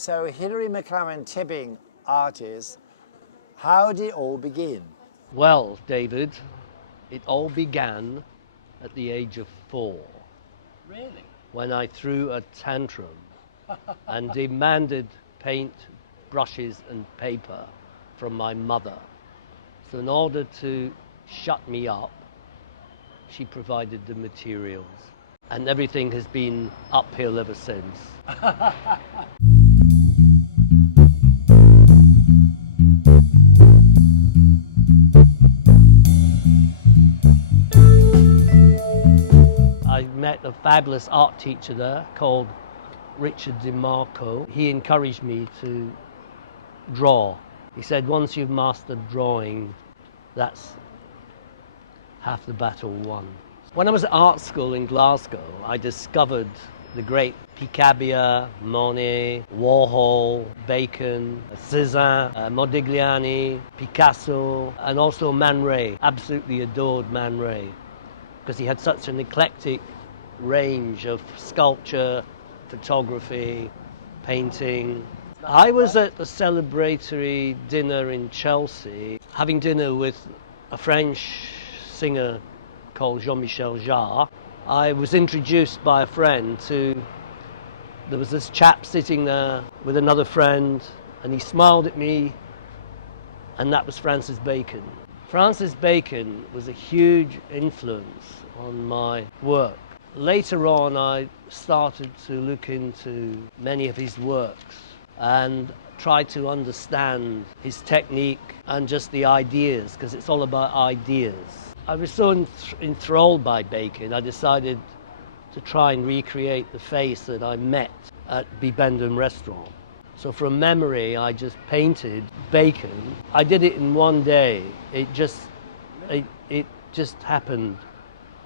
So Hilary McLaren tipping artist, how did it all begin? Well, David, it all began at the age of 4. Really? When I threw a tantrum and demanded paint, brushes and paper from my mother. So in order to shut me up, she provided the materials. And everything has been uphill ever since. I met a fabulous art teacher there called Richard DeMarco. He encouraged me to draw. He said, once you've mastered drawing, that's half the battle won. When I was at art school in Glasgow, I discovered the great Picabia, Monet, Warhol, Bacon, Cézanne, Modigliani, Picasso, and also Man Ray. Absolutely adored Man Ray, because he had such an eclectic range of sculpture, photography, painting. I was at a celebratory dinner in Chelsea, having dinner with a French singer called Jean-Michel Jarre. I was introduced by a friend to, there was this chap sitting there with another friend, and he smiled at me, and that was Francis Bacon. Francis Bacon was a huge influence on my work. Later on, I started to look into many of his works and try to understand his technique and just the ideas, because it's all about ideas. I was so enthralled by Bacon, I decided to try and recreate the face that I met at Bibendum restaurant. So from memory, I just painted Bacon. I did it in one day. It just happened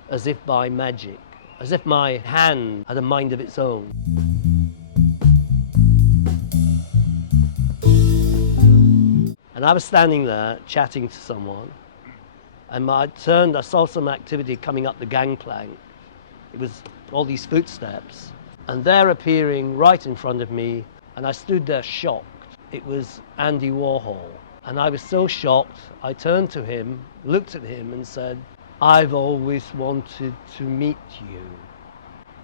as if by magic, as if my hand had a mind of its own. And I was standing there chatting to someone, and I turned, I saw some activity coming up the gangplank. It was all these footsteps, and there appearing right in front of me, and I stood there shocked. It was Andy Warhol. And I was so shocked, I turned to him, looked at him and said, "I've always wanted to meet you."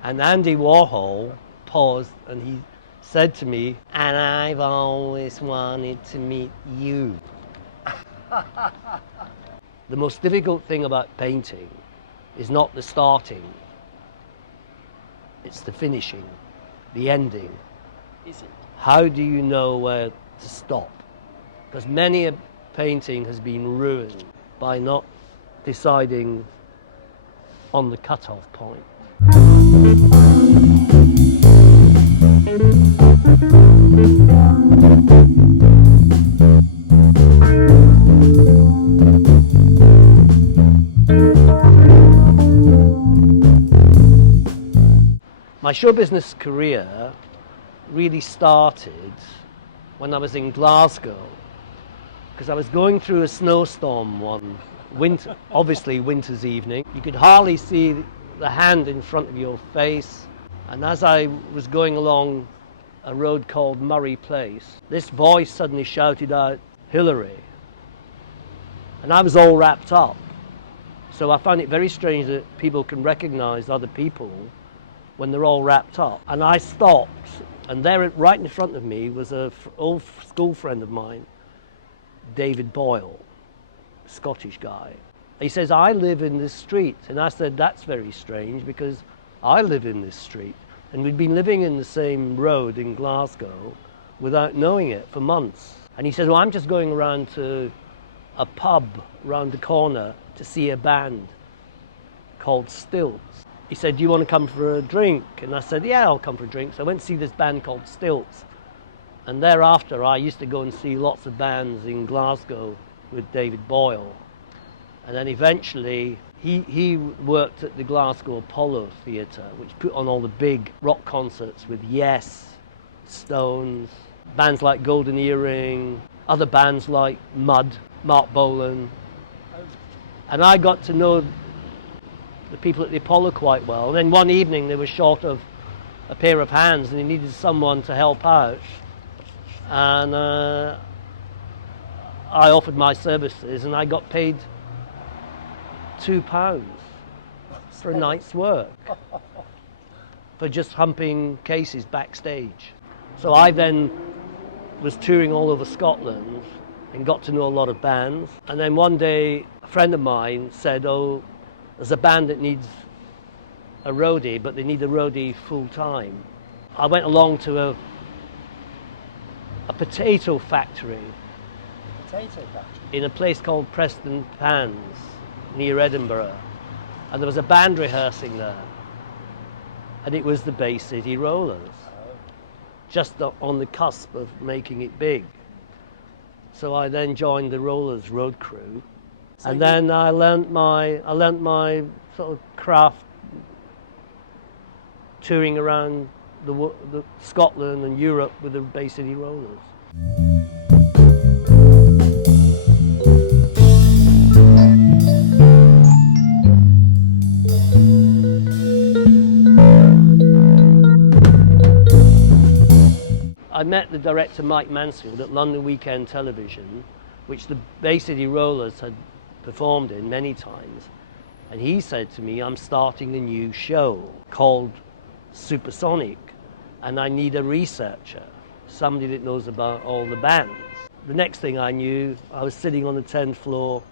And Andy Warhol paused and he said to me, "And I've always wanted to meet you." The most difficult thing about painting is not the starting, it's the finishing, the ending. Is it? How do you know where to stop? Because many a painting has been ruined by not deciding on the cutoff point. My show business career really started when I was in Glasgow, because I was going through a snowstorm one winter, obviously winter's evening. You could hardly see the hand in front of your face, and as I was going along a road called Murray Place, this voice suddenly shouted out, "Hilary," and I was all wrapped up. So I found it very strange that people can recognize other people when they're all wrapped up. And I stopped, and there right in front of me was an old school friend of mine, David Boyle, Scottish guy. He says, "I live in this street." And I said, "That's very strange, because I live in this street." And we'd been living in the same road in Glasgow without knowing it for months. And he says, "Well, I'm just going around to a pub round the corner to see a band called Stilts." He said, "Do you want to come for a drink?" And I said, "Yeah, I'll come for a drink." So I went to see this band called Stilts. And thereafter, I used to go and see lots of bands in Glasgow with David Boyle. And then eventually, he worked at the Glasgow Apollo Theatre, which put on all the big rock concerts with Yes, Stones, bands like Golden Earring, other bands like Mud, Mark Bolan. And I got to know the people at the Apollo quite well. And then one evening they were short of a pair of hands and they needed someone to help out. and I offered my services, and I got paid £2 for a night's work for just humping cases backstage. So I then was touring all over Scotland and got to know a lot of bands. And then one day, a friend of mine said, oh, there's a band that needs a roadie, but they need a roadie full time. I went along to a potato factory. Potato factory? In a place called Preston Pans, near Edinburgh. And there was a band rehearsing there. And it was the Bay City Rollers. Oh. Just on the cusp of making it big. So I then joined the Rollers road crew. So and then I learnt my sort of craft touring around the Scotland and Europe with the Bay City Rollers. I met the director Mike Mansfield at London Weekend Television, which the Bay City Rollers had performed in many times, and he said to me, I'm starting a new show called Supersonic, and I need a researcher, somebody that knows about all the bands. The next thing I knew, I was sitting on the 10th floor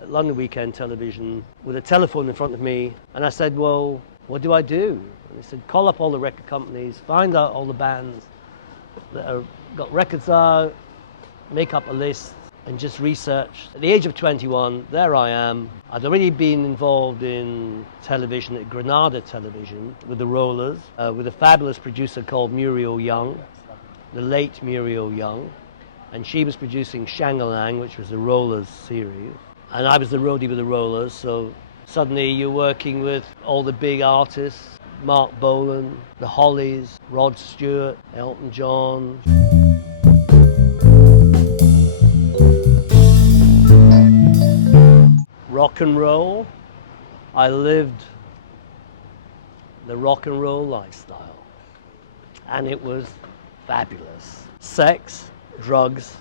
at London Weekend Television with a telephone in front of me, and I said, well, what do I do? And they said, call up all the record companies, find out all the bands that have got records out, make up a list, and just research. At the age of 21, there I am. I'd already been involved in television at Granada Television with the Rollers, with a fabulous producer called Muriel Young, the late Muriel Young, and she was producing Shangalang, which was the Rollers series, and I was the roadie with the Rollers, so suddenly you're working with all the big artists, Mark Bolan, the Hollies, Rod Stewart, Elton John. Rock and roll. I lived the rock and roll lifestyle, and it was fabulous. Sex, drugs,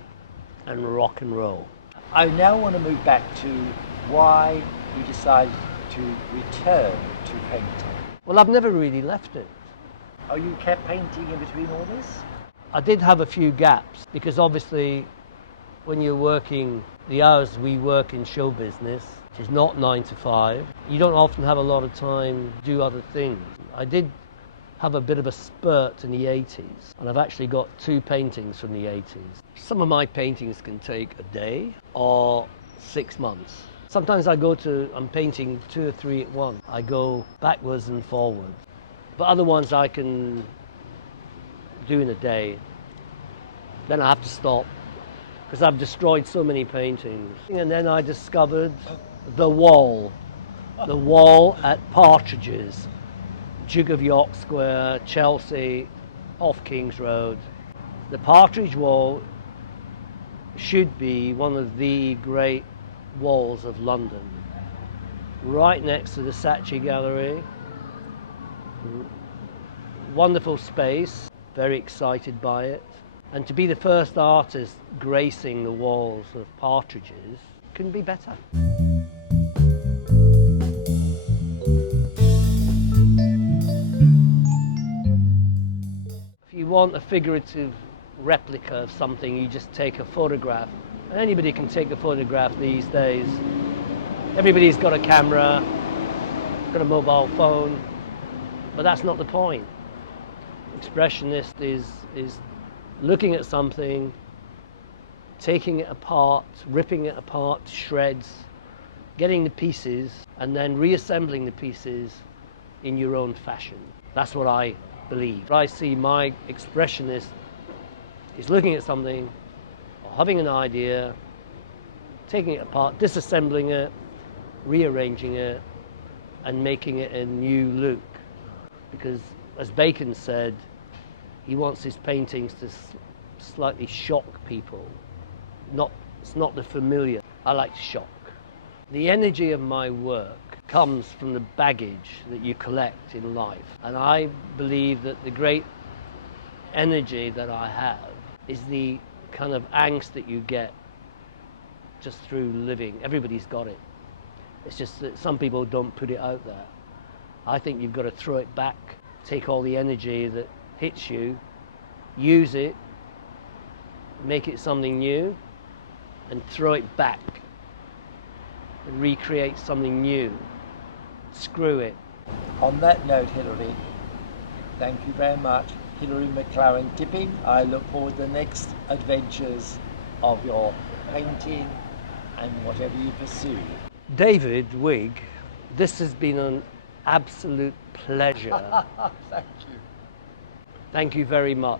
and rock and roll. I now want to move back to why you decided to return to painting. Well, I've never really left it. Oh, you kept painting in between all this? I did have a few gaps, because obviously when you're working the hours we work in show business, which is not 9 to 5, you don't often have a lot of time to do other things. I did have a bit of a spurt in the 80s, and I've actually got 2 paintings from the 80s. Some of my paintings can take a day or 6 months. Sometimes I'm painting 2 or 3 at once. I go backwards and forwards. But other ones I can do in a day. Then I have to stop, because I've destroyed so many paintings. And then I discovered the wall at Partridge's, Duke of York Square, Chelsea, off King's Road. The Partridge wall should be one of the great walls of London, right next to the Saatchi Gallery. Wonderful space, very excited by it, and to be the first artist gracing the walls of Partridge's couldn't be better. If you want a figurative replica of something, you just take a photograph. And anybody can take a photograph these days. Everybody's got a camera, got a mobile phone, but that's not the point. Expressionist is looking at something, taking it apart, ripping it apart to shreds, getting the pieces, and then reassembling the pieces in your own fashion. That's what I believe. I see my expressionist is looking at something, having an idea, taking it apart, disassembling it, rearranging it, and making it a new look. Because, as Bacon said, he wants his paintings to slightly shock people. It's not the familiar. I like to shock. The energy of my work comes from the baggage that you collect in life. And I believe that the great energy that I have is the kind of angst that you get just through living. Everybody's got it. It's just that some people don't put it out there. I think you've got to throw it back, take all the energy that hits you, use it, make it something new, and throw it back. And recreate something new. Screw it. On that note, Hilary, thank you very much. Hilary McLaren Tipping. I look forward to the next adventures of your painting and whatever you pursue. David Wigg, this has been an absolute pleasure. Thank you. Thank you very much.